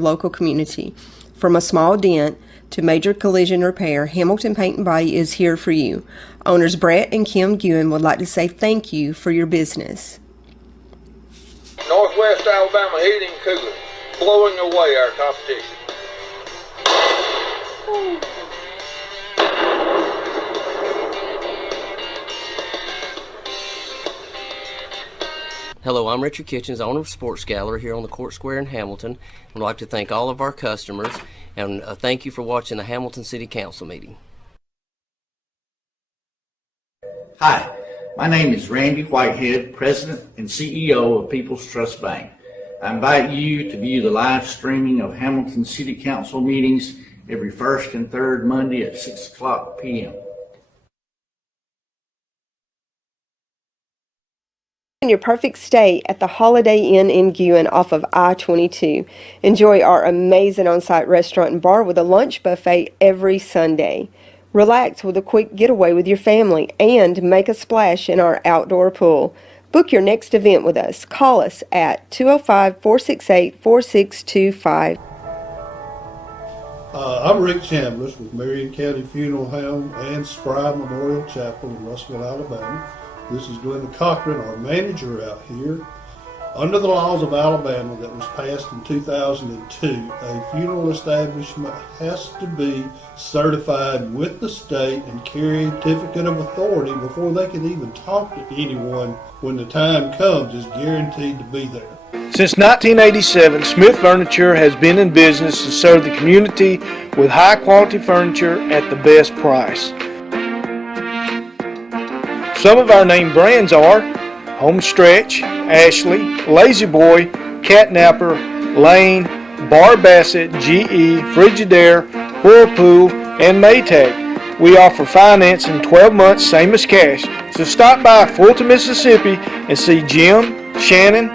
local community. From a small dent to major collision repair, Hamilton Paint and Body is here for you. Owners Brett and Kim Guin would like to say thank you for your business. Northwest Alabama Heating and Cooling, blowing away our competition. Hello, I'm Richard Kitchens, owner of Sports Gallery here on the Court Square in Hamilton. I'd like to thank all of our customers and thank you for watching the Hamilton City Council meeting. Hi, my name is Randy Whitehead, President and CEO of People's Trust Bank. I invite you to view the live streaming of Hamilton City Council meetings every first and third Monday at 6 o'clock p.m. In your perfect stay at the Holiday Inn in Guin off of I-22. Enjoy our amazing on-site restaurant and bar with a lunch buffet every Sunday. Relax with a quick getaway with your family and make a splash in our outdoor pool. Book your next event with us. Call us at 205-468-4625. I'm Rick Chambliss with Marion County Funeral Home and Spry Memorial Chapel in Russellville, Alabama. This is Glenda Cochran, our manager out here. Under the laws of Alabama that was passed in 2002, a funeral establishment has to be certified with the state and carry a certificate of authority before they can even talk to anyone when the time comes is guaranteed to be there. Since 1987, Smith Furniture has been in business to serve the community with high-quality furniture at the best price. Some of our name brands are Homestretch, Ashley, Lazy Boy, Catnapper, Lane, Bar Bassett, GE, Frigidaire, Whirlpool, and Maytag. We offer finance in 12 months, same as cash. So stop by Fulton, Mississippi and see Jim, Shannon,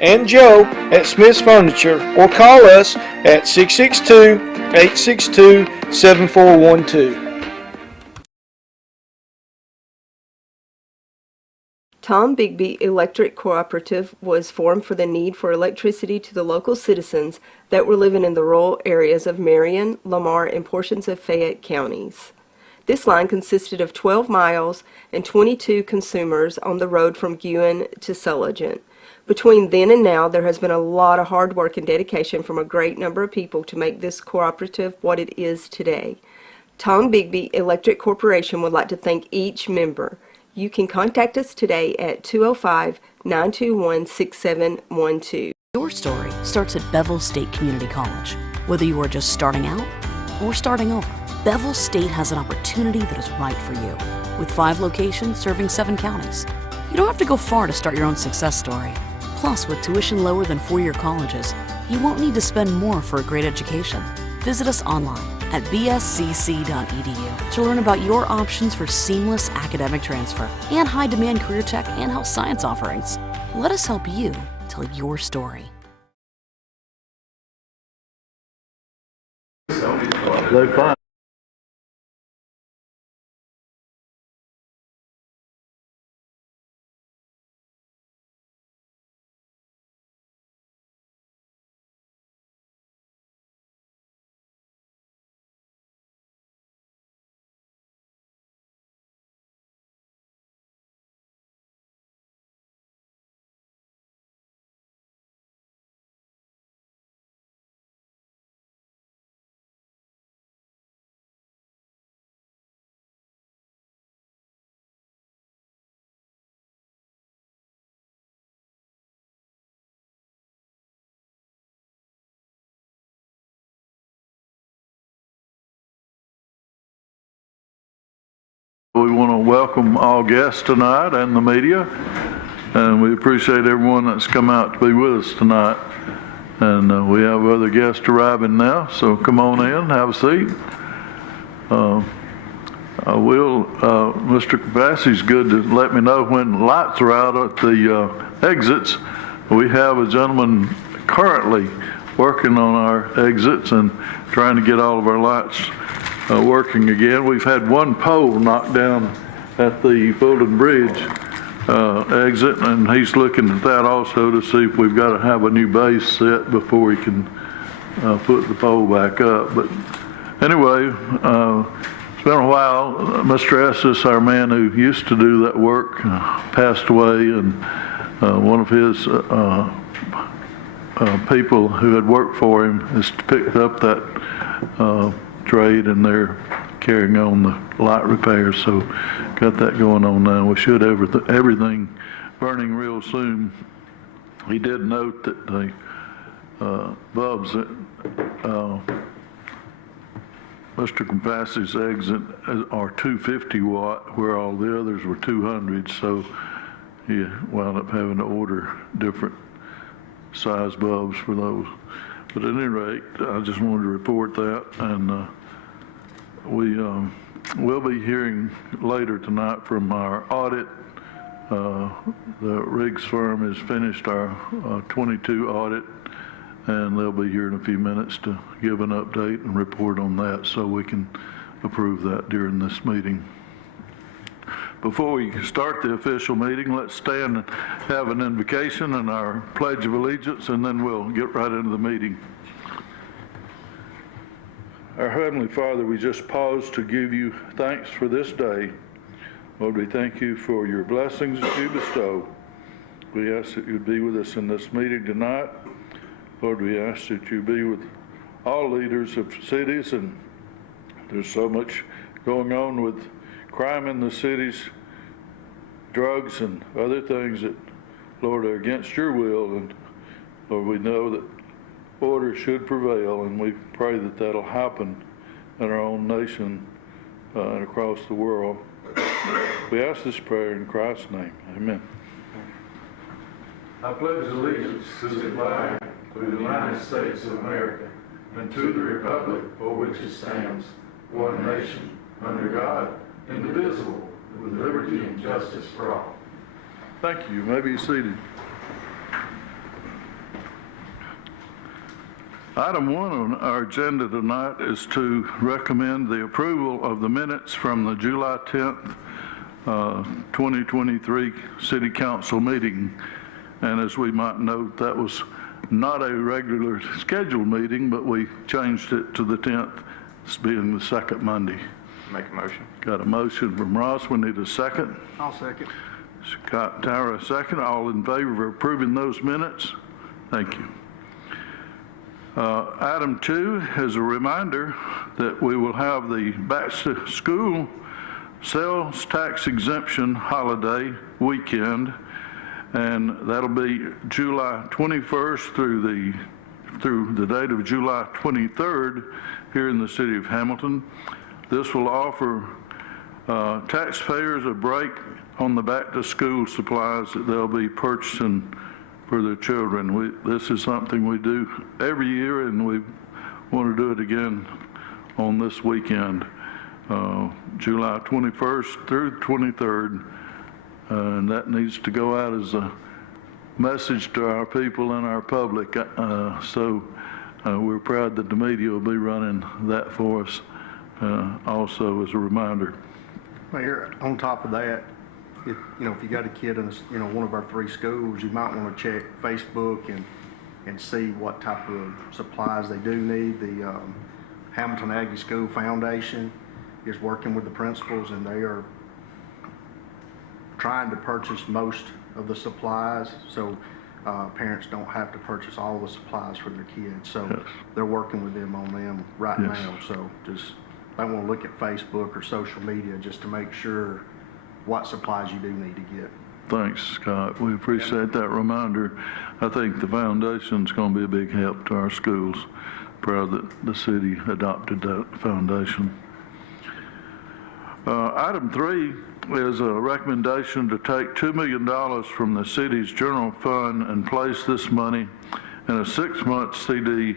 and Joe at Smith's Furniture or call us at 662-862-7412. Tom Bigby Electric Cooperative was formed for the need for electricity to the local citizens that were living in the rural areas of Marion, Lamar, and portions of Fayette counties. This line consisted of 12 miles and 22 consumers on the road from Guin to Sulligent. Between then and now, there has been a lot of hard work and dedication from a great number of people to make this cooperative what it is today. Tom Bigby Electric Corporation would like to thank each member. You can contact us today at 205-921-6712. Your story starts at Bevel State Community College. Whether you are just starting out or starting over, Bevel State has an opportunity that is right for you. With 5 locations serving 7 counties. You don't have to go far to start your own success story. Plus, with tuition lower than 4-year colleges, you won't need to spend more for a great education. Visit us online at bscc.edu to learn about your options for seamless academic transfer and high-demand career tech and health science offerings. Let us help you tell your story. They're fine. We want to welcome all guests tonight and the media, and we appreciate everyone that's come out to be with us tonight. And we have other guests arriving now, so come on in, have a seat. Mr. Capassi's good to let me know when the lights are out at the exits. We have a gentleman currently working on our exits and trying to get all of our lights working again. We've had one pole knocked down at the Fulton Bridge exit, and he's looking at that also to see if we've got to have a new base set before we can put the pole back up. But anyway, it's been a while. Mr. Estes, our man who used to do that work, passed away, and one of his people who had worked for him has picked up that trade, and they're carrying on the light repairs. So got that going on now. We should have everything burning real soon. He did note that the bulbs at Mr. Compassi's exit are 250 watt, where all the others were 200. So he wound up having to order different size bulbs for those. But at any rate, I just wanted to report that, and we will be hearing later tonight from our audit. The Riggs firm has finished our 22 audit, and they'll be here in a few minutes to give an update and report on that, so we can approve that during this meeting. Before we start the official meeting, let's stand and have an invocation and our Pledge of Allegiance, and then we'll get right into the meeting. Our Heavenly Father, we just pause to give you thanks for this day. Lord, we thank you for your blessings that you bestow. We ask that you'd be with us in this meeting tonight. Lord, we ask that you be with all leaders of cities, and there's so much going on with crime in the cities, drugs and other things that, Lord, are against your will. And Lord, we know that order should prevail, and we pray that that'll happen in our own nation and across the world. We ask this prayer in Christ's name. Amen. I pledge allegiance to the flag of the United States of America and to the republic for which it stands, one nation, under God, indivisible, with liberty and justice for all. Thank you. You may be seated. Item 1 on our agenda tonight is to recommend the approval of the minutes from the July 10th, 2023 City Council meeting. And as we might note, that was not a regular scheduled meeting, but we changed it to the 10th, this being the second Monday. Make a motion. Got a motion from Ross. We need a second. I'll second. Scott Tower, a second. All in favor of approving those minutes? Thank you. Item 2 is a reminder that we will have the back to school sales tax exemption holiday weekend, and that'll be July 21st through the date of July 23rd here in the city of Hamilton. This will offer taxpayers a break on the back to school supplies that they'll be purchasing for their children. This is something we do every year, and we want to do it again on this weekend, July 21st through 23rd, and that needs to go out as a message to our people and our public. So we're proud that the media will be running that for us also as a reminder. Mayor, on top of that, if you got a kid in one of our 3 schools, you might want to check Facebook and see what type of supplies they do need. The Hamilton Aggie School Foundation is working with the principals, and they are trying to purchase most of the supplies, so parents don't have to purchase all the supplies for their kids. So yes, they're working with them on them right yes now. So just I want to look at Facebook or social media just to make sure what supplies you do need to get. Thanks, Scott. We appreciate that reminder. I think the foundation's going to be a big help to our schools. Proud that the city adopted that foundation. Item 3 is a recommendation to take $2 million from the city's general fund and place this money in a 6-month CD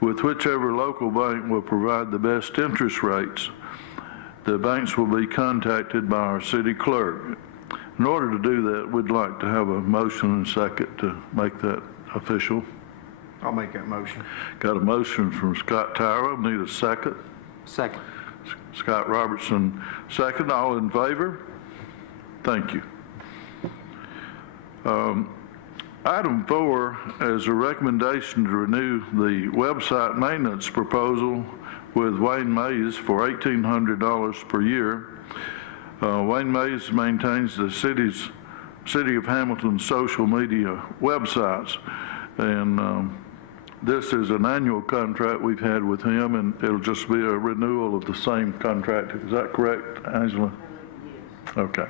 with whichever local bank will provide the best interest rates. The banks will be contacted by our city clerk. In order to do that, we'd like to have a motion and second to make that official. I'll make that motion. Got a motion from Scott Tower. Need a second. Second. Scott Robertson, second. All in favor? Thank you. Item 4 is a recommendation to renew the website maintenance proposal with Wayne Mays for $1,800 per year. Wayne Mays maintains the City of Hamilton social media websites, and this is an annual contract we've had with him, and it'll just be a renewal of the same contract. Is that correct, Angela? Yes. Okay.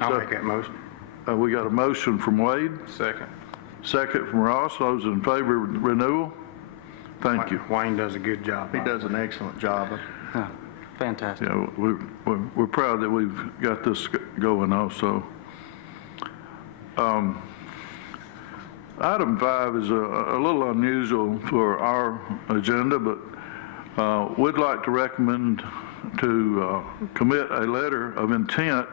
I'll make that motion. We got a motion from Wade. Second. Second from Ross. Those in favor of renewal? Thank you. Wayne does a good job. He does an excellent job. Fantastic. Yeah, we're proud that we've got this going also. Item 5 is a little unusual for our agenda, but we'd like to recommend to commit a letter of intent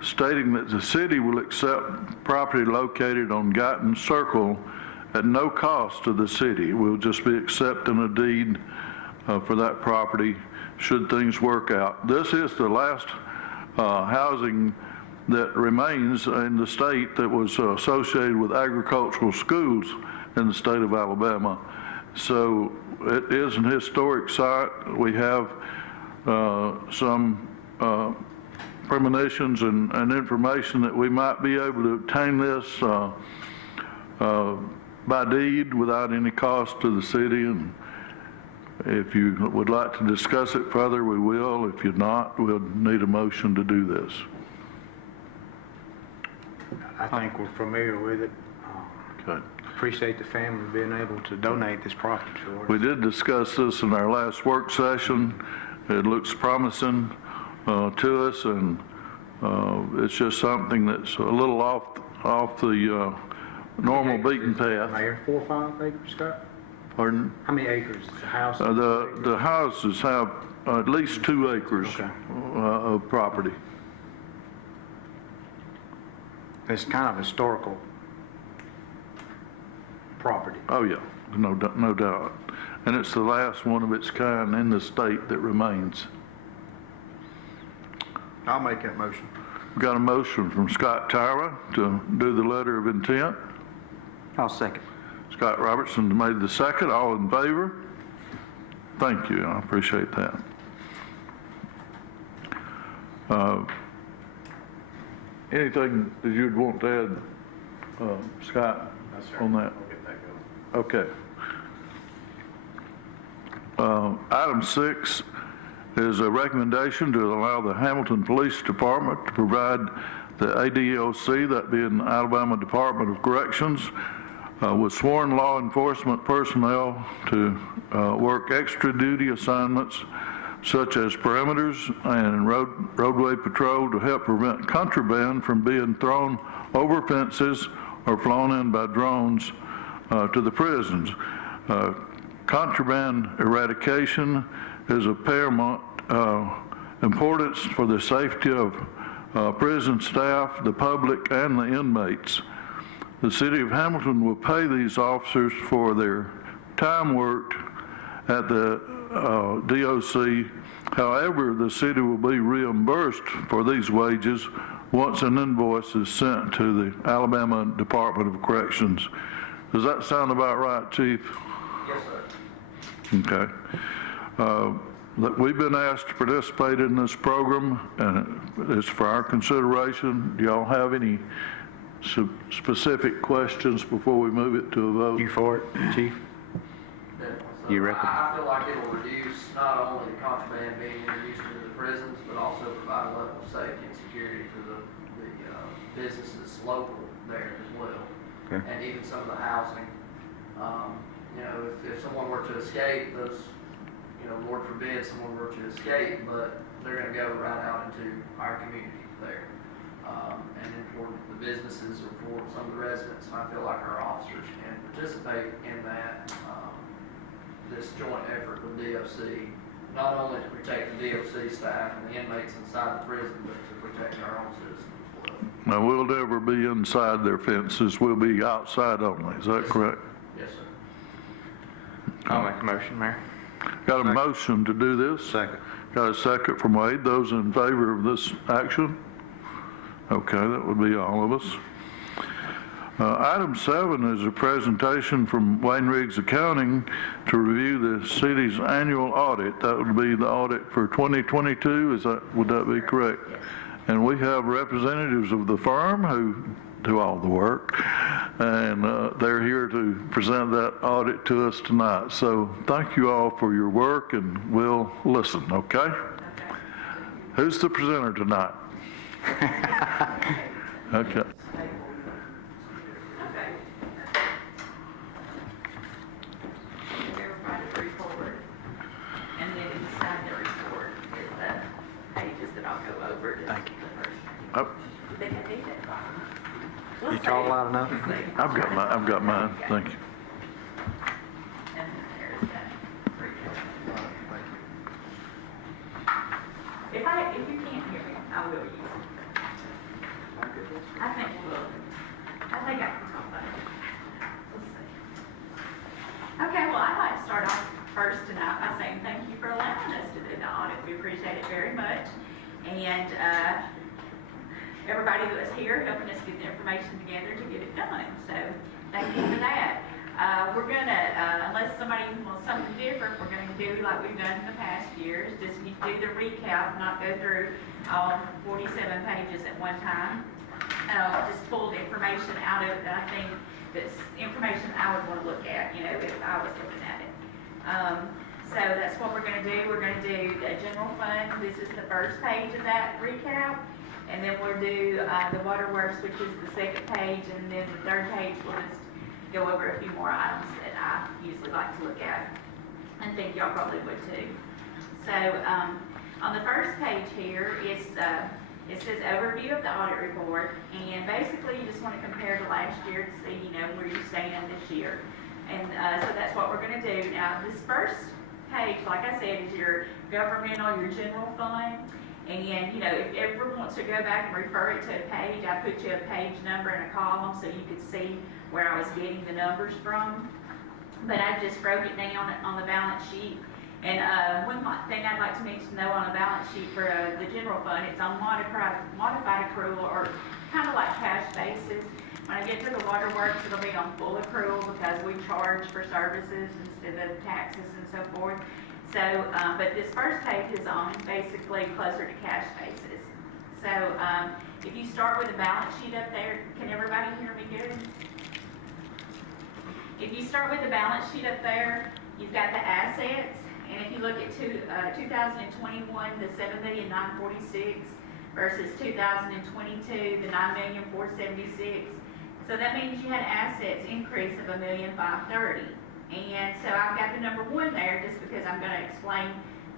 stating that the city will accept property located on Guyton Circle at no cost to the city. We'll just be accepting a deed for that property should things work out. This is the last housing that remains in the state that was associated with agricultural schools in the state of Alabama. So it is an historic site. We have some premonitions and information that we might be able to obtain this by deed without any cost to the city. And if you would like to discuss it further, we will. If you're not, we'll need a motion to do this. I think we're familiar with it. Okay. Appreciate the family being able to donate this property to us. We did discuss this in our last work session. It looks promising to us, and it's just something that's a little off the normal beaten path. Mayor, 4 or 5 acres, Scott? Pardon? How many acres is the house? The houses have at least 2 acres of property. It's kind of historical property. Oh yeah, no doubt. And it's the last one of its kind in the state that remains. I'll make that motion. We got a motion from Scott Tyra to do the letter of intent. I'll second. Scott Robertson made the second. All in favor? Thank you. I appreciate that. Anything that you'd want to add, Scott, on that? We'll get that going. Okay. Item 6 is a recommendation to allow the Hamilton Police Department to provide the ADOC, that being Alabama Department of Corrections, with sworn law enforcement personnel to work extra duty assignments such as perimeters and roadway patrol to help prevent contraband from being thrown over fences or flown in by drones to the prisons. Contraband eradication is of paramount importance for the safety of prison staff, the public, and the inmates. The City of Hamilton will pay these officers for their time worked at the DOC. However, the city will be reimbursed for these wages once an invoice is sent to the Alabama Department of Corrections. Does that sound about right, Chief? Yes, sir. Okay. We've been asked to participate in this program, and it's for our consideration. Do y'all have any specific questions before we move it to a vote? You for it, Chief? You reckon? I feel like it will reduce not only the contraband being introduced into the prisons, but also provide a level of safety and security for the businesses local there as well. Okay. And even some of the housing. You know, if someone were to escape, those, you know, Lord forbid someone were to escape, but they're going to go right out into our community there. And then for the businesses or for some of the residents, and I feel like our officers can participate in that. This joint effort with DOC, not only to protect the DOC staff and the inmates inside the prison, but to protect our own citizens as well. Now, we'll never be inside their fences. We'll be outside only. Is that correct? Yes, sir. I'll make a motion, Mayor. Got a motion to do this? Second. Got a second from Wade. Those in favor of this action? Okay, that would be all of us. Item 7 is a presentation from Wayne Riggs Accounting to review the city's annual audit. That would be the audit for 2022. Would that be correct? And we have representatives of the firm who do all the work, and they're here to present that audit to us tonight. So thank you all for your work, and we'll listen, okay? Who's the presenter tonight? Okay. And then inside the report is the pages that I'll go over. Thank you. Oh, They can do that. You talk loud enough? I've got mine. Thank you. And then there's that report. If you can't hear me, I will use it. I think I can talk about it. We'll see. Okay, well, I'd like to start off first tonight by saying thank you for allowing us to do the audit. We appreciate it very much. And everybody that was here helping us get the information together to get it done. So thank you for that. We're gonna, unless somebody wants something different, we're gonna do like we've done in the past years, just do the recap, not go through all 47 pages at one time. Just pull the information out of it that I think that's information I would want to look at, you know, if I was looking at it. So that's what we're going to do. We're going to do a general fund. This is the first page of that recap. And then we'll do the waterworks, which is the second page. And then the third page, we'll just go over a few more items that I usually like to look at. I think y'all probably would too. So on the first page here, it says overview of the audit report. And basically, you just want to compare to last year to see, you know, where you stand this year. And so that's what we're going to do. Now, this first page, like I said, is your governmental, your general fund. And, you know, if you ever want to go back and refer it to a page, I put you a page number in a column so you could see where I was getting the numbers from. But I just broke it down on the balance sheet. And one thing I'd like to mention, though, on a balance sheet for the general fund, it's on modified accrual, or kind of like cash basis. When I get to the waterworks, it'll be on full accrual because we charge for services instead of taxes and so forth. So, but this first page is on basically closer to cash basis. So, if you start with the balance sheet up there, can everybody hear me good? If you start with the balance sheet up there, you've got the assets, and if you look at 2021, the $7,946,000 versus 2022, the $9,476,000. So that means you had assets increase of $1,530,000. And so I've got the number one there just because I'm going to explain,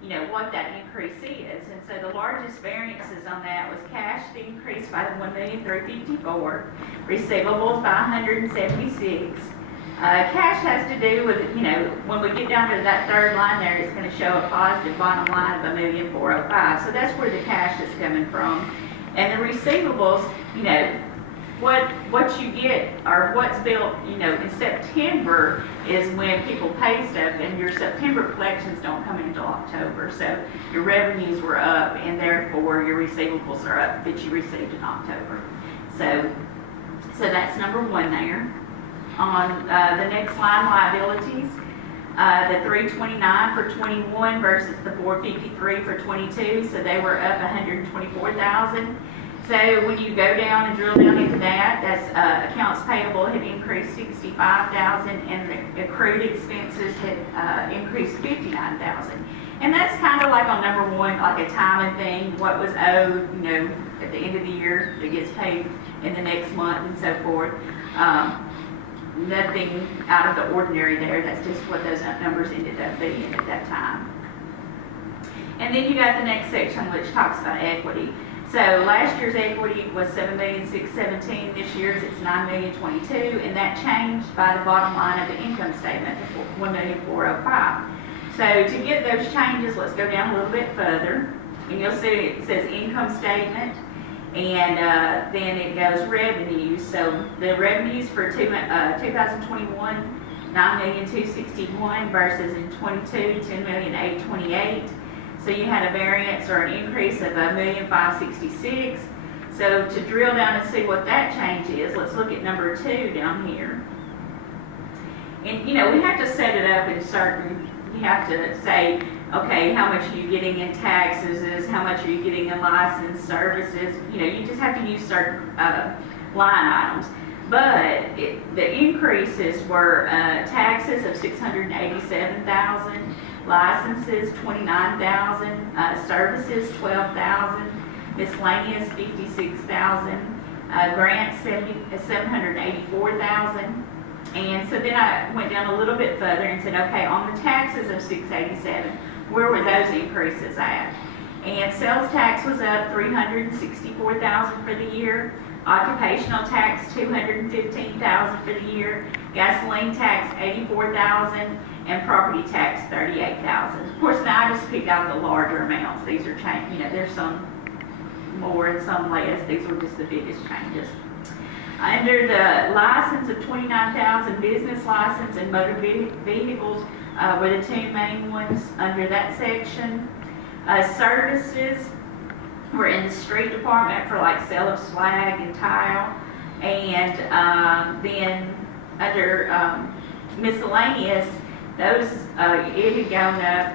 you know, what that increase is. And so the largest variances on that was cash increased by the $1,354,000, receivables by $176,000. Cash has to do with, you know, when we get down to that third line there, it's going to show a positive bottom line of $1,405,000. So that's where the cash is coming from. And the receivables, you know, what you get, or what's built, you know, in September is when people pay stuff, and your September collections don't come in until October. So your revenues were up, and therefore your receivables are up that you received in October. So that's number one there. On the next line, liabilities, the $329,000 for 21 versus the $453,000 for 22, so they were up $124,000. So when you go down and drill down into that, that's accounts payable had increased $65,000, and the accrued expenses had increased $59,000. And that's kind of like on number one, like a timing thing, what was owed, you know, at the end of the year that gets paid in the next month and so forth. Nothing out of the ordinary there. That's just what those numbers ended up being at that time. And then you got the next section, which talks about equity. So last year's equity was $7,617,000. This year's it's $9,022,000, and that changed by the bottom line of the income statement to $1,405,000. So to get those changes, let's go down a little bit further, and you'll see it says income statement. And then it goes revenues. So the revenues for 2021, $9,261,000 versus in 22, $10,828,000. So you had a variance or an increase of $1,566,000. So to drill down and see what that change is, let's look at number 2 down here. And we have to set it up in certain, you have to say, okay, how much are you getting in taxes, how much are you getting in license services, you just have to use certain line items. But the increases were taxes of $687,000, licenses $29,000, services $12,000, miscellaneous $56,000, grants $784,000. And so then I went down a little bit further and said, okay, on the taxes of $687,000, where were those increases at? And sales tax was up $364,000 for the year. Occupational tax $215,000 for the year. Gasoline tax $84,000, and property tax $38,000. Of course, now I just picked out the larger amounts. These are changed. There's some more and some less. These were just the biggest changes. Under the license of $29,000, business license and motor vehicles were the 2 main ones under that section. Services were in the street department for like sale of slag and tile, and then under miscellaneous, those it had gone up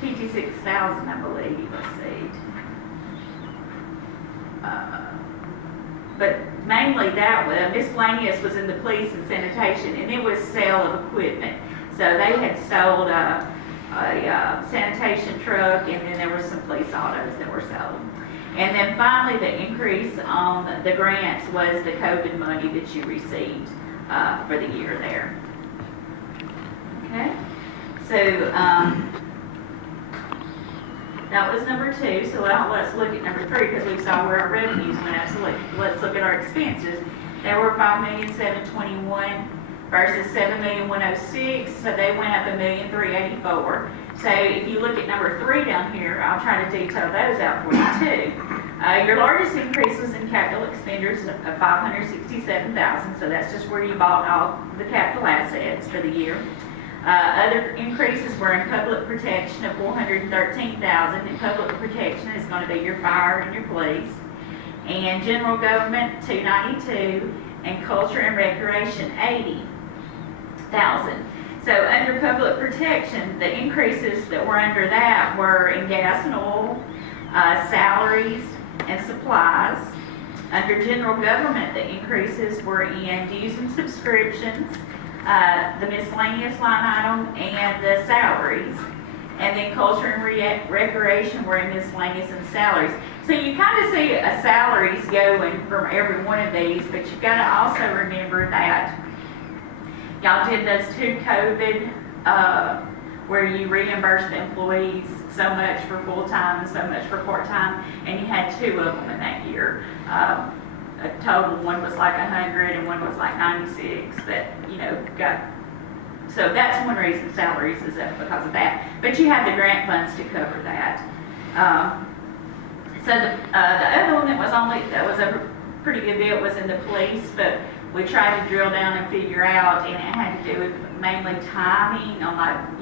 $56,000, I believe. Let's see. But mainly that was, miscellaneous was in the police and sanitation, and it was sale of equipment. So they had sold a sanitation truck, and then there were some police autos that were sold. And then finally, the increase on the grants was the COVID money that you received for the year there. Okay, so that was number 2. So now let's look at number 3, because we saw where our revenues went up. So let's look at our expenses. They were $5,721,000 versus $7,106,000. So they went up $1,384,000. So if you look at number 3 down here, I'll try to detail those out for you too. Your largest increase was in capital expenditures of $567,000. So that's just where you bought all the capital assets for the year. Other increases were in public protection of $413,000, and public protection is going to be your fire and your police. And general government $292,000, and culture and recreation $80,000. So under public protection, the increases that were under that were in gas and oil, salaries and supplies. Under general government, the increases were in dues and subscriptions, the miscellaneous line item, and the salaries. And then culture and recreation were in miscellaneous and salaries. So you kind of see salaries going from every one of these, but you've got to also remember that y'all did those 2 COVID where you reimbursed the employees so much for full-time and so much for part-time, and you had 2 of them in that year. A total, one was like 100 and one was like 96 that, got, so that's one reason salaries is up because of that. But you have the grant funds to cover that. So the other one that was a pretty good bit was in the police, but we tried to drill down and figure out, and it had to do with mainly timing on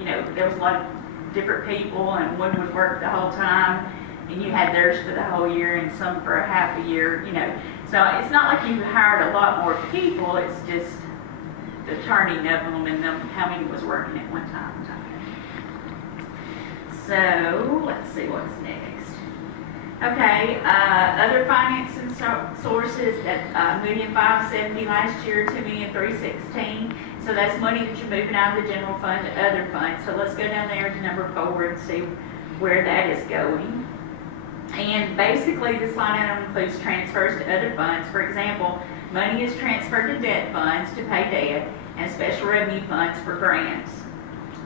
there was a lot of different people, and one would work the whole time, and you had theirs for the whole year and some for a half a year, So it's not like you hired a lot more people, it's just the turning of them and how many was working at one time. So let's see what's next. Okay, other financing sources at $1,570,000 last year, $2,316,000. So that's money that you're moving out of the general fund to other funds. So let's go down there to number 4 and see where that is going. And basically, this line item includes transfers to other funds. For example, money is transferred to debt funds to pay debt and special revenue funds for grants.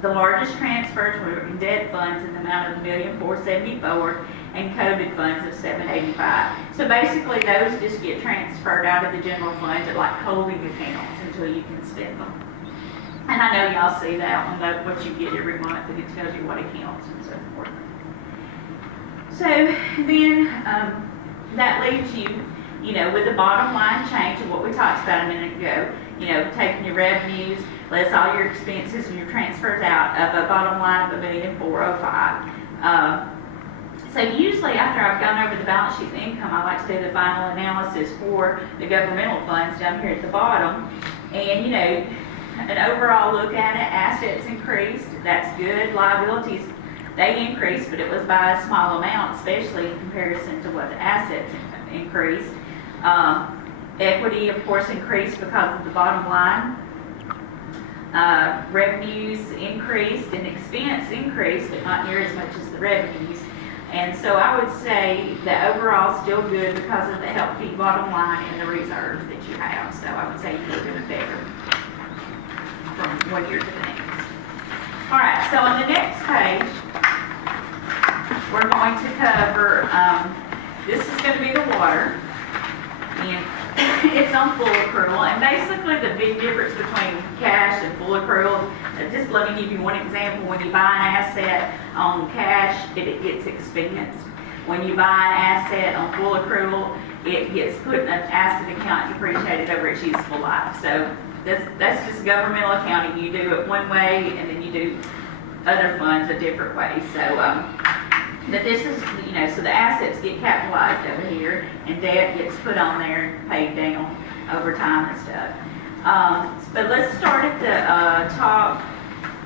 The largest transfers were in debt funds in the amount of $1,474,000 and COVID funds of $785,000. So basically, those just get transferred out of the general fund to like holding accounts until you can spend them. And I know y'all see that on what you get every month, and it tells you what accounts and so forth. So then that leaves you, with the bottom line change of what we talked about a minute ago, taking your revenues, less all your expenses and your transfers out of a bottom line of $1,405,000. So usually after I've gone over the balance sheet and income, I like to do the final analysis for the governmental funds down here at the bottom. And, you know, an overall look at it, assets increased, that's good. Liabilities, they increased, but it was by a small amount, especially in comparison to what the assets increased. Equity, of course, increased because of the bottom line. Revenues increased and expense increased, but not near as much as the revenues. And so I would say that overall still good because of the healthy bottom line and the reserves that you have. So I would say you're doing better from one year to the next. All right, so on the next page, we're going to cover, this is going to be the water, and it's on full accrual. And basically the big difference between cash and full accrual, just let me give you one example. When you buy an asset on cash, it gets expensed. When you buy an asset on full accrual, it gets put in an asset account depreciated over its useful life. So that's just governmental accounting. You do it one way, and then you do other funds a different way. So, but this is, you know, so the assets get capitalized over here, and debt gets put on there and paid down over time and stuff. But let's start at the top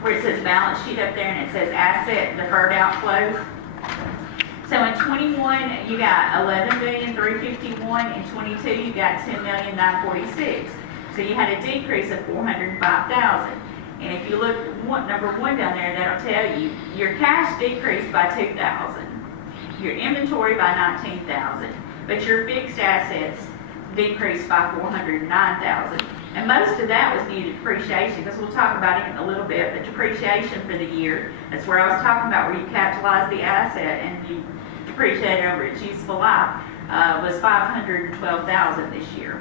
where it says balance sheet up there, and it says asset deferred outflows. So in 21, you got 11,351,000. In 22, you got 10,946,000. So you had a decrease of 405,000. And if you look at number 1 down there, that'll tell you your cash decreased by 2,000, your inventory by 19,000, but your fixed assets decreased by 409,000. And most of that was due to depreciation, because we'll talk about it in a little bit. But depreciation for the year, that's where I was talking about, where you capitalize the asset and you depreciate it over its useful life, was 512,000 this year.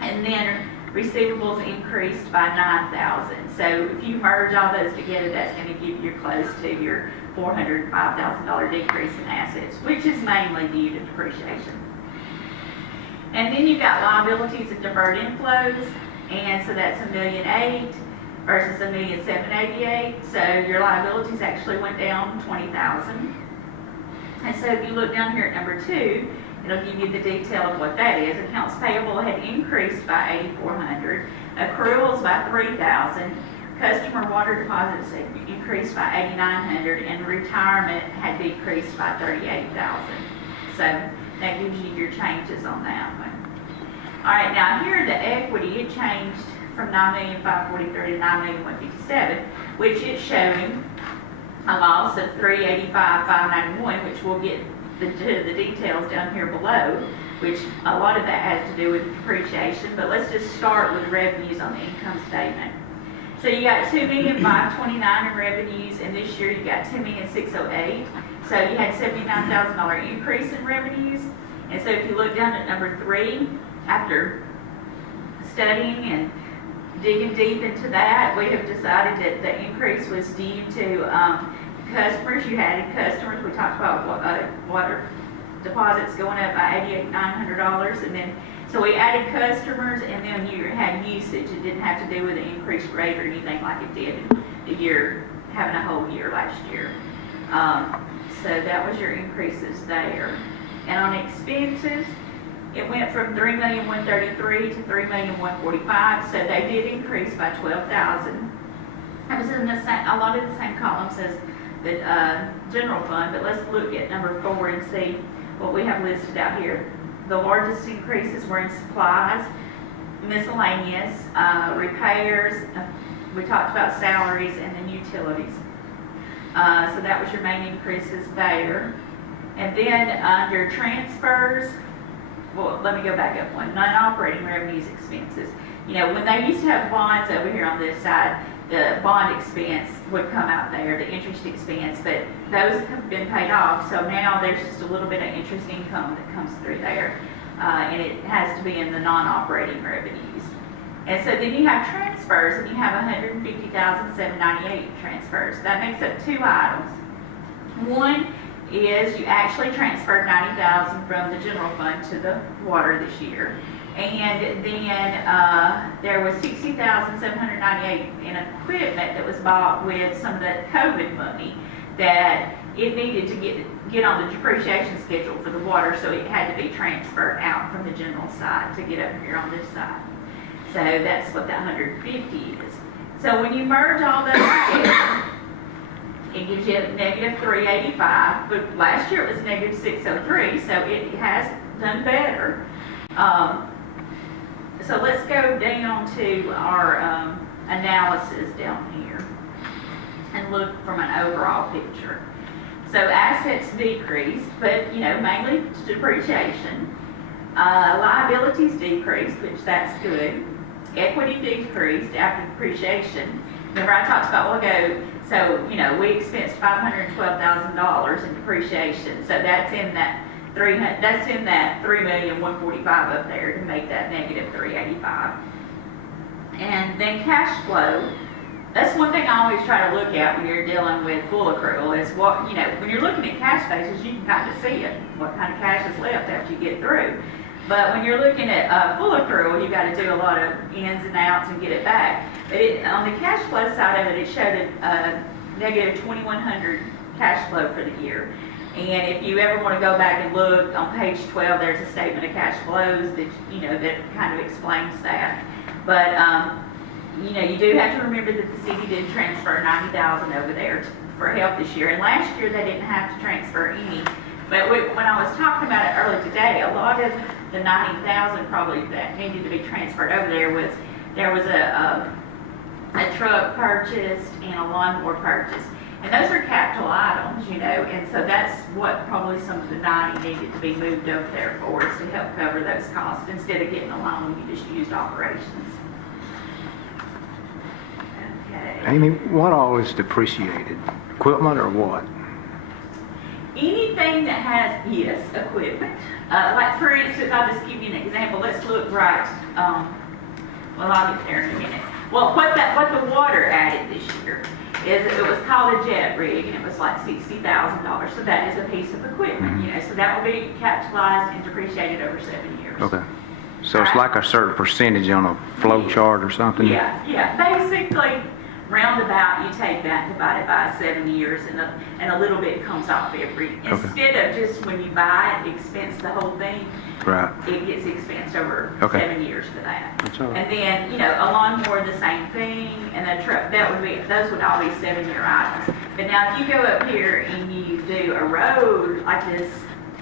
And then receivables increased by 9,000. So if you merge all those together, that's going to give you close to your $405,000 decrease in assets, which is mainly due to depreciation. And then you've got liabilities and deferred inflows, and so that's $1,008,000 versus $1,788,000. So your liabilities actually went down 20,000. And so if you look down here at number 2, it'll give you the detail of what that is. Accounts payable had increased by 8,400, accruals by 3,000, customer water deposits had increased by 8,900, and retirement had decreased by 38,000. So that gives you your changes on that one. All right, now here the equity, it changed from 9,543,000 to 9,157,000, which is showing a loss of 385,591, which we'll get the details down here below, which a lot of that has to do with depreciation. But let's just start with revenues on the income statement. So you got $2,529,000 in revenues, and this year you got $2,608,000. So you had $79,000 increase in revenues. And so if you look down at number 3, after studying and digging deep into that, we have decided that the increase was due to customers. You added customers. We talked about water deposits going up by $88,900, and then so we added customers, and then you had usage. It didn't have to do with an increased rate or anything like it did the year, having a whole year last year. So that was your increases there. And on expenses, it went from $3,133,000 to $3,145,000. So they did increase by 12,000. That was in the same, a lot of the same columns as the general fund. But let's look at number 4 and see what we have listed out here. The largest increases were in supplies, miscellaneous, repairs. We talked about salaries, and then utilities. So that was your main increases there. And then under transfers, well, let me go back up one. Non-operating revenues expenses. You know, when they used to have bonds over here on this side, the bond expense would come out there, the interest expense, but those have been paid off. So now there's just a little bit of interest income that comes through there. And it has to be in the non-operating revenues. And so then you have transfers, and you have 150,798 transfers. That makes up 2 items. One is you actually transferred 90,000 from the general fund to the water this year. And then there was 60,798 in equipment that was bought with some of the COVID money that it needed to get get on the depreciation schedule for the water, so it had to be transferred out from the general side to get up here on this side. So that's what that 150 is. So when you merge all those together, it gives you a negative 385, but last year it was negative 603, so it has done better. So let's go down to our analysis down here and look from an overall picture. So assets decreased, but mainly depreciation. Liabilities decreased, which that's good. Equity decreased after depreciation. Remember I talked about a while ago, so we expensed $512,000 in depreciation. So that's in that $3,145,000 up there to make that negative 385. And then cash flow. That's one thing I always try to look at when you're dealing with full accrual is what, when you're looking at cash basis, you can kind of see it, what kind of cash is left after you get through. But when you're looking at full accrual, you've got to do a lot of ins and outs and get it back. But on the cash flow side of it, it showed a negative 2,100 cash flow for the year. And if you ever want to go back and look on page 12, there's a statement of cash flows that, that kind of explains that. But, you do have to remember that the city did transfer $90,000 over there for help this year. And last year they didn't have to transfer any. But when I was talking about it earlier today, a lot of the $90,000 probably that needed to be transferred over there was a truck purchased and a lawnmower purchased. And those are capital items, and so that's what probably some of the 90 needed to be moved over there for, is to help cover those costs instead of getting a loan when you just used operations. Okay. Amy, what all is depreciated? Equipment or what? Anything that has, yes, equipment. Like for instance, I'll just give you an example. Let's look right, well I'll get there in a minute. Well, what the water added this year is it was called a jet rig, and it was like $60,000. So that is a piece of equipment, so that will be capitalized and depreciated over 7 years. Okay. So it's like a certain percentage on a flow chart or something? Yeah. Basically, roundabout, you take that and divide it by 7 years, and a little bit comes off every. Instead of just when you buy it, expense the whole thing. Right. It gets expensed over 7 years for that. That's all right. And then, a lawnmower, the same thing, and a truck, those would all be 7-year items. But now if you go up here and you do a road, like this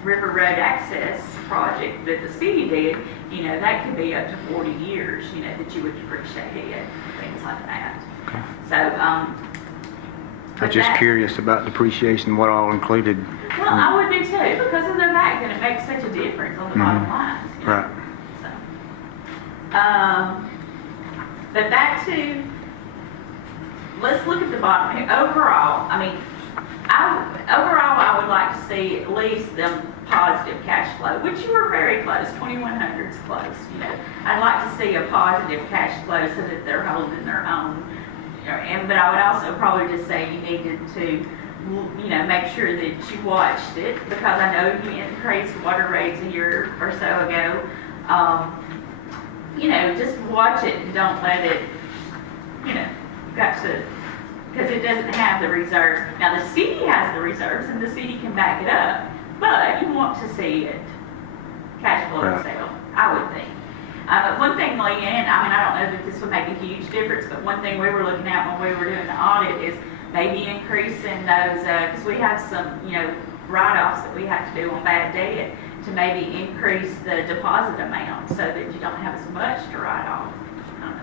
River Road Access project that the city did, that could be up to 40 years, that you would depreciate it, things like that. Okay. So, I'm just curious about depreciation, what all included. Well, I would be too, because of the fact that it makes such a difference on the bottom line. Right. So, but back to, let's look at the bottom here. Overall, I would like to see at least them positive cash flow, which you were very close, 2,100 is close. I'd like to see a positive cash flow so that they're holding their own. But I would also probably just say you needed to, make sure that you watched it, because I know you increased water rates a year or so ago. Just watch it and don't let it, because it doesn't have the reserves. Now the city has the reserves and the city can back it up, but you want to see it cash flow itself, I would think. But one thing, Leanne, I don't know that this would make a huge difference, but one thing we were looking at when we were doing the audit is maybe increasing those, because we have some, write-offs that we have to do on bad debt, to maybe increase the deposit amount so that you don't have as much to write off.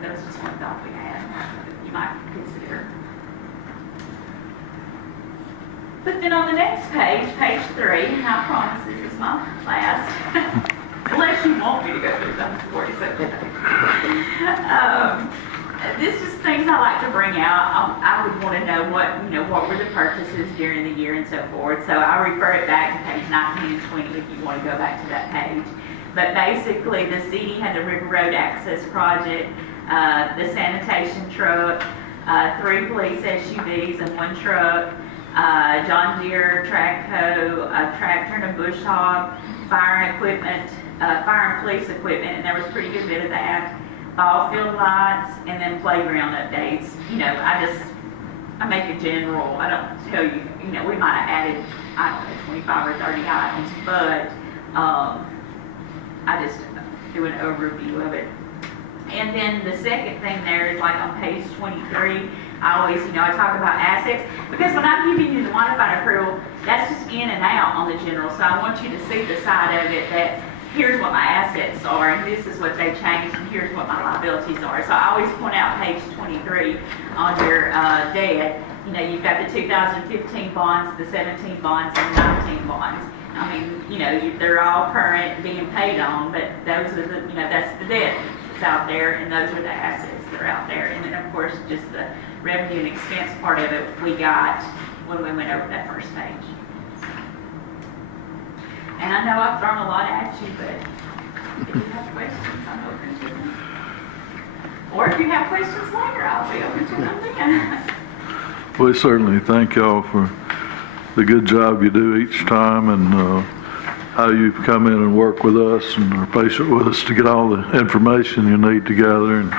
That was just one thought we had that you might consider. But then on the next page, page 3, and I promise this is my last. Unless you want me to go through them for you, this is things I like to bring out. I would want to know what were the purchases during the year and so forth. So I refer it back to page 19 and 20 if you want to go back to that page. But basically, the city had the River Road Access Project, the sanitation truck, 3 police SUVs and 1 truck, John Deere, Tracco, a tractor and a bush hog, fire and equipment. Fire and police equipment, and there was a pretty good bit of that. Ball field lights, and then playground updates. I make a general, I don't tell you, you know, we might have added, I don't know, 25 or 30 items, but I just do an overview of it. And then the second thing there is like on page 23, I always, you know, I talk about assets, because when I'm giving you the modified approval, that's just in and out on the general, so I want you to see the side of it that here's what my assets are, and this is what they changed, and here's what my liabilities are. So I always point out page 23 on your debt. You know, you've got the 2015 bonds, the 17 bonds, and 19 bonds. I mean, you know, they're all current, being paid on, but those are the, you know, that's the debt that's out there, and those are the assets that are out there. And then, of course, just the revenue and expense part of it we got when we went over that first page. And I know I've thrown a lot at you, but if you have questions, I'm open to them. Or if you have questions later, I'll be open to them then. We certainly thank y'all for the good job you do each time, and how you come in and work with us and are patient with us to get all the information you need together. And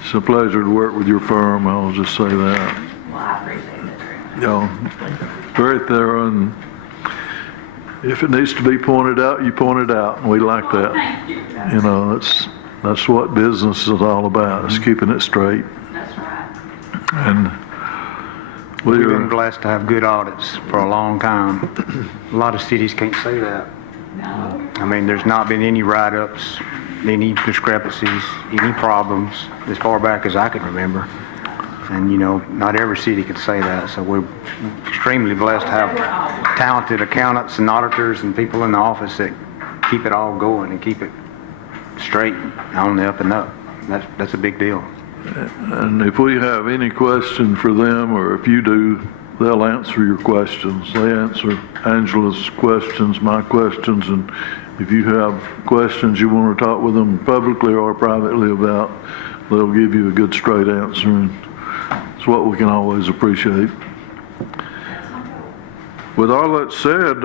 it's a pleasure to work with your firm, I'll just say that. Well, I appreciate it very much. Y'all very thorough, and if it needs to be pointed out, you point it out, and we like that. Thank you. You know, that's what business is all about, is keeping it straight. That's right. And We've been blessed to have good audits for a long time. A lot of cities can't say that. No. I mean, there's not been any write-ups, any discrepancies, any problems as far back as I can remember. And, you know, not every city can say that, so we're extremely blessed to have talented accountants and auditors and people in the office that keep it all going and keep it straight on the up and up. That's a big deal. And if we have any question for them, or if you do, they'll answer your questions. They answer Angela's questions, my questions, and if you have questions you want to talk with them publicly or privately about, they'll give you a good straight answer, and it's what we can always appreciate. With all that said,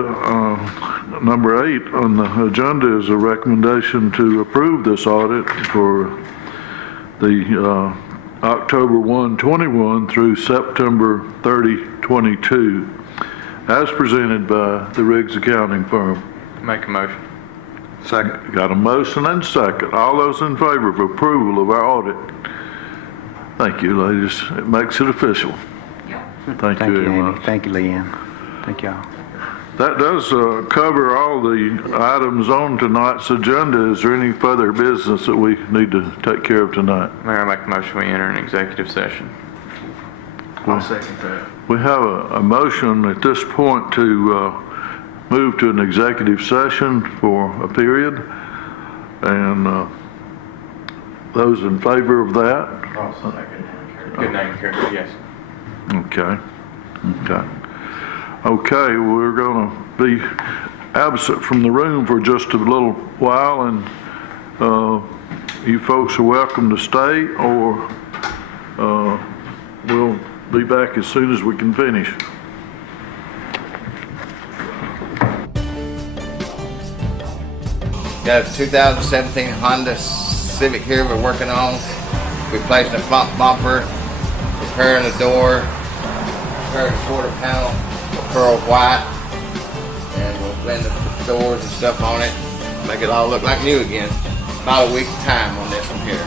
number 8 on the agenda is a recommendation to approve this audit for the October 1, 21 through September 30, 22, as presented by the Riggs Accounting Firm. Make a motion. Second. Got a motion and second. All those in favor of approval of our audit? Thank you, ladies. It makes it official. Thank you very much. Thank you, Leanne. Thank y'all. That does cover all the items on tonight's agenda. Is there any further business that we need to take care of tonight? Mayor, I make a motion we enter an executive session. I'll second that. We have a motion at this point to move to an executive session for a period. And those in favor of that? Good night, Karen. Yes. Okay. Okay, we're going to be absent from the room for just a little while, and you folks are welcome to stay, or we'll be back as soon as we can finish. Got a 2017 Honda Civic here we're working on. Replacing the front bumper, repairing the door, repairing the quarter panel, pearl white, and we'll blend the doors and stuff on it, make it all look like new again. About a week's time on this one here.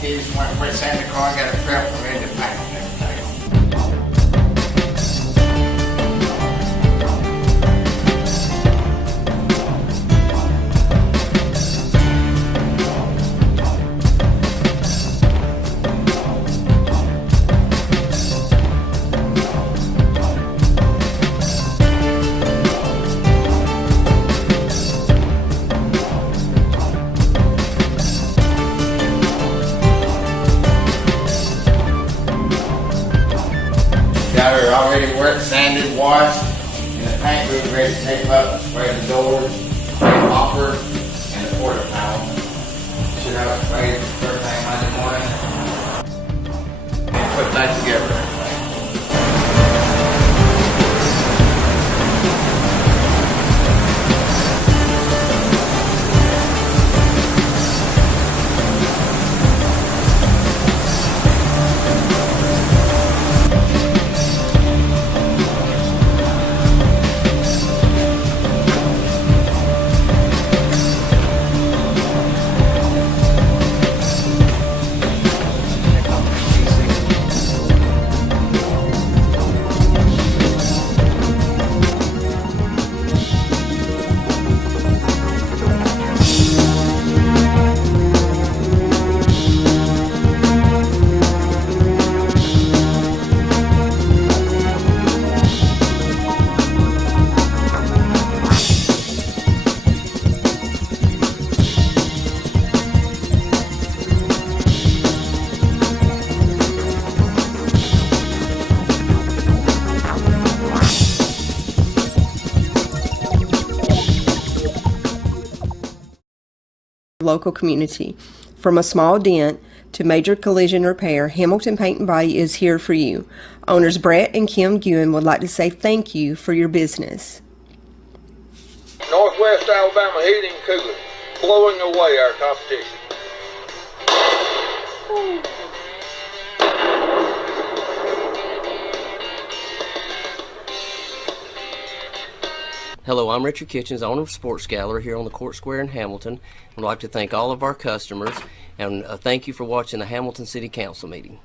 Keys went sand the car, got it prepped and ready to paint and everything. Got her already worked, sanded, washed, and the paint room ready to tape up and spray the doors, spray the bumper, and the quarter panel. Should have it sprayed first thing Monday morning. And put that together. Local community. From a small dent to major collision repair, Hamilton Paint and Body is here for you. Owners Brett and Kim Guin would like to say thank you for your business. Northwest Alabama Heating and Cooling, blowing away our competition. Hello, I'm Richard Kitchens, owner of Sports Gallery here on the Court Square in Hamilton. I'd like to thank all of our customers and thank you for watching the Hamilton City Council meeting.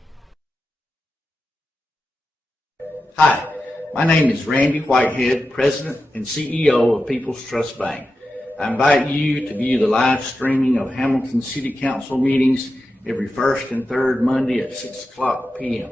Hi, my name is Randy Whitehead, President and CEO of People's Trust Bank. I invite you to view the live streaming of Hamilton City Council meetings every first and third Monday at 6:00 p.m.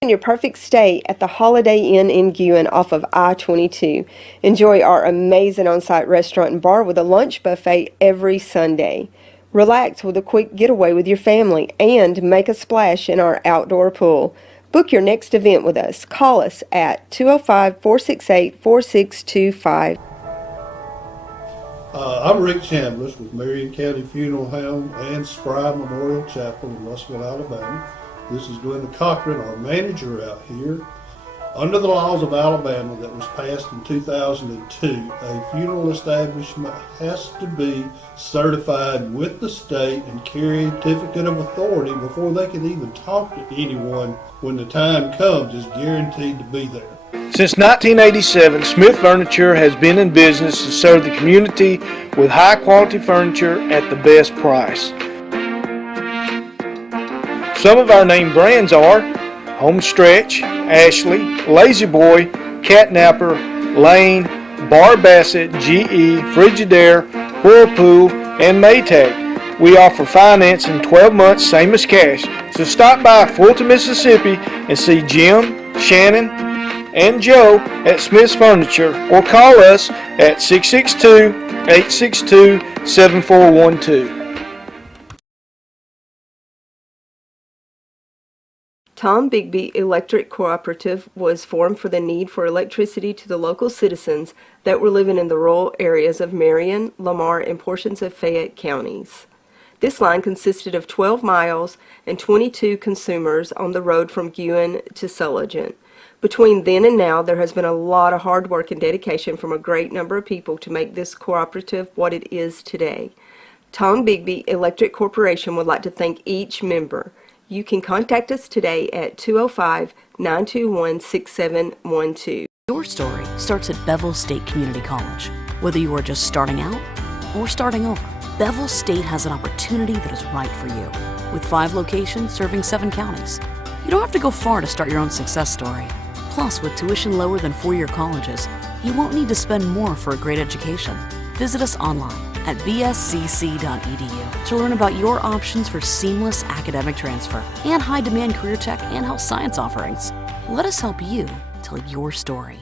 In your perfect stay at the Holiday Inn in Guin off of I-22. Enjoy our amazing on-site restaurant and bar with a lunch buffet every Sunday. Relax with a quick getaway with your family and make a splash in our outdoor pool. Book your next event with us. Call us at 205-468-4625. I'm Rick Chambliss with Marion County Funeral Home and Spry Memorial Chapel in Russellville, Alabama. This is Glenda Cochran, our manager out here. Under the laws of Alabama that was passed in 2002, a funeral establishment has to be certified with the state and carry a certificate of authority before they can even talk to anyone when the time comes. Is guaranteed to be there. Since 1987, Smith Furniture has been in business to serve the community with high-quality furniture at the best price. Some of our name brands are Homestretch, Ashley, Lazy Boy, Catnapper, Lane, Bar Bassett, GE, Frigidaire, Whirlpool, and Maytag. We offer finance in 12 months, same as cash. So stop by Fulton, Mississippi and see Jim, Shannon, and Joe at Smith's Furniture, or call us at 662-862-7412. Tom Bigby Electric Cooperative was formed for the need for electricity to the local citizens that were living in the rural areas of Marion, Lamar, and portions of Fayette counties. This line consisted of 12 miles and 22 consumers on the road from Guin to Sulligent. Between then and now, there has been a lot of hard work and dedication from a great number of people to make this cooperative what it is today. Tom Bigby Electric Corporation would like to thank each member. You can contact us today at 205-921-6712. Your story starts at Bevel State Community College. Whether you are just starting out or starting over, Bevel State has an opportunity that is right for you. With 5 locations serving 7 counties. You don't have to go far to start your own success story. Plus, with tuition lower than 4-year colleges, you won't need to spend more for a great education. Visit us online at bscc.edu to learn about your options for seamless academic transfer and high-demand career tech and health science offerings. Let us help you tell your story.